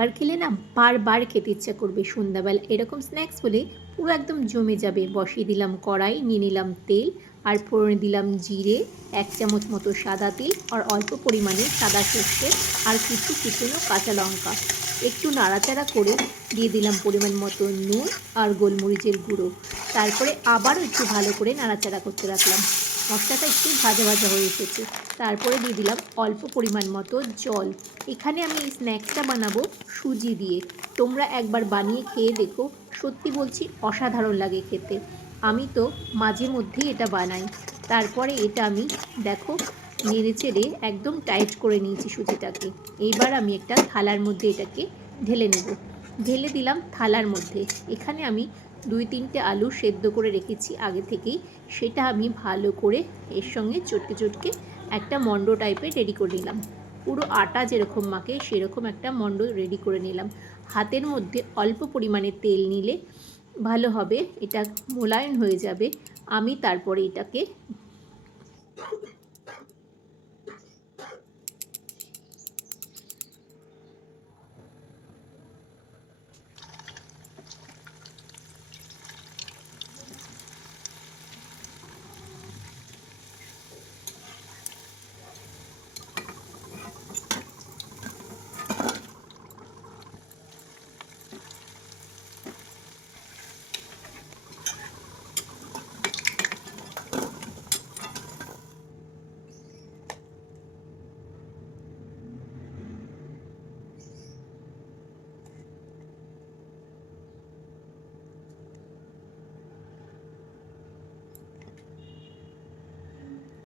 একবার খেলে না বারবার খেতে ইচ্ছা করবে। সন্ধ্যাবেলা এরকম স্ন্যাক্স হলে পুরো একদম জমে যাবে। বসিয়ে দিলাম কড়াই, নিয়ে নিলাম তেল, আর ফোড়নে দিলাম জিরে, 1 চামচ মতো সাদা তিল আর অল্প পরিমাণে সাদা সর্ষে আর কিছু কুচনো কাঁচা লঙ্কা। একটু নাড়াচাড়া করে দিয়ে দিলাম পরিমাণ মতো নুন আর গোলমরিচের গুঁড়ো। তারপরে আবারও একটু ভালো করে নাড়াচাড়া করতে রাখলাম। মশলাটা একটু ভাজা ভাজা হয়ে এসেছে। তারপরে দিয়ে দিলাম অল্প পরিমাণ মতো জল। এখানে আমি এই স্ন্যাক্সটা বানাবো সুজি দিয়ে। তোমরা একবার বানিয়ে খেয়ে দেখো, সত্যি বলছি অসাধারণ লাগে খেতে। আমি তো মাঝে মধ্যেই এটা বানাই। তারপরে এটা আমি দেখো নেড়েচেড়ে একদম টাইট করে নিয়েছি সুজিটাকে। এইবার আমি একটা থালার মধ্যে এটাকে ঢেলে নেব। ঢেলে দিলাম থালার মধ্যে। এখানে আমি 2-3টে আলু সেদ্ধ করে রেখেছি আগে থেকেই। সেটা আমি ভালো করে এর সঙ্গে চটকে চটকে একটা মণ্ড টাইপের রেডি করে নিলাম। পুরো আটা যেরকম মাখে সেরকম একটা মণ্ড রেডি করে নিলাম। হাতের মধ্যে অল্প পরিমাণে তেল নিলে ভালো হবে, এটা মোলায়েম হয়ে যাবে। আমি তারপরে এটাকে